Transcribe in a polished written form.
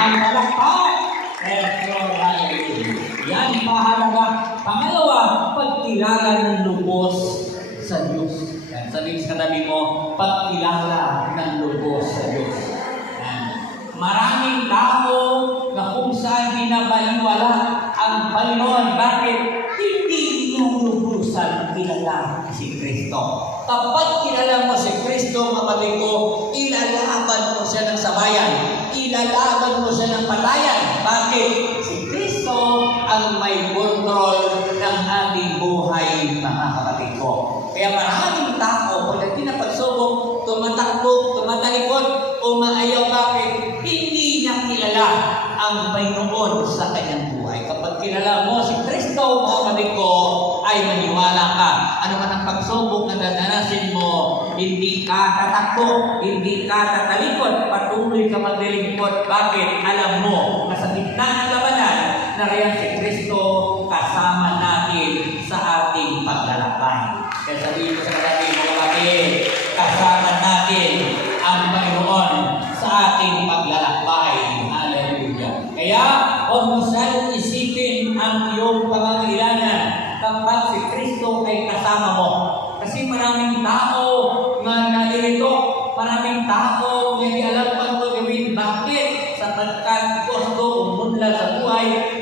ang palakpak. Yan mahalaga. Pangalawa, pagkilala ng lubos sa Diyos. Yan, sabihin sa katabi mo, pagkilala ng lubos sa Diyos. Yan. Maraming tao na kung saan binabaliwala ang Panginoon. Bakit? Hindi niyo lubusan kilala si Kristo. Kapag kilala mo si Kristo, kapatid ko, ilalaban mo siya ng sabayan. Ilalaban mo siya ng patayan. Bakit? Si Kristo ang may kontrol ng ating buhay, mga kapatid ko. Kaya maraming tao, pag pinapagsubok, tumatakbo, tumatalikod, umaayaw, bakit? Hindi niya kilala ang Panginoon sa kanyang buhay. Kapag kilala mo si Kristo, mga kapatid ko, ay maniwala ka. Ano man ang pagsubok na dadanasin mo, hindi ka tatakbo, hindi ka tatalikod, patuloy ka maglilingkod. Bakit? Alam mo na sa gitna ng labanan, nariyan si Kristo kasama natin sa ating paglalakbay. Kaya sabihin ko sa ating mga kapatid, kasama natin ang Panginoon sa ating paglalakbay. Hallelujah. Kaya, huwag mo sanang isipin ang iyong pangangailangan kapag si Kristo ay kasama mo. Kasi maraming tao na nalilito, maraming tao na hindi alam paano gawin. Bakit? Sapagkat gusto umunlad sa buhay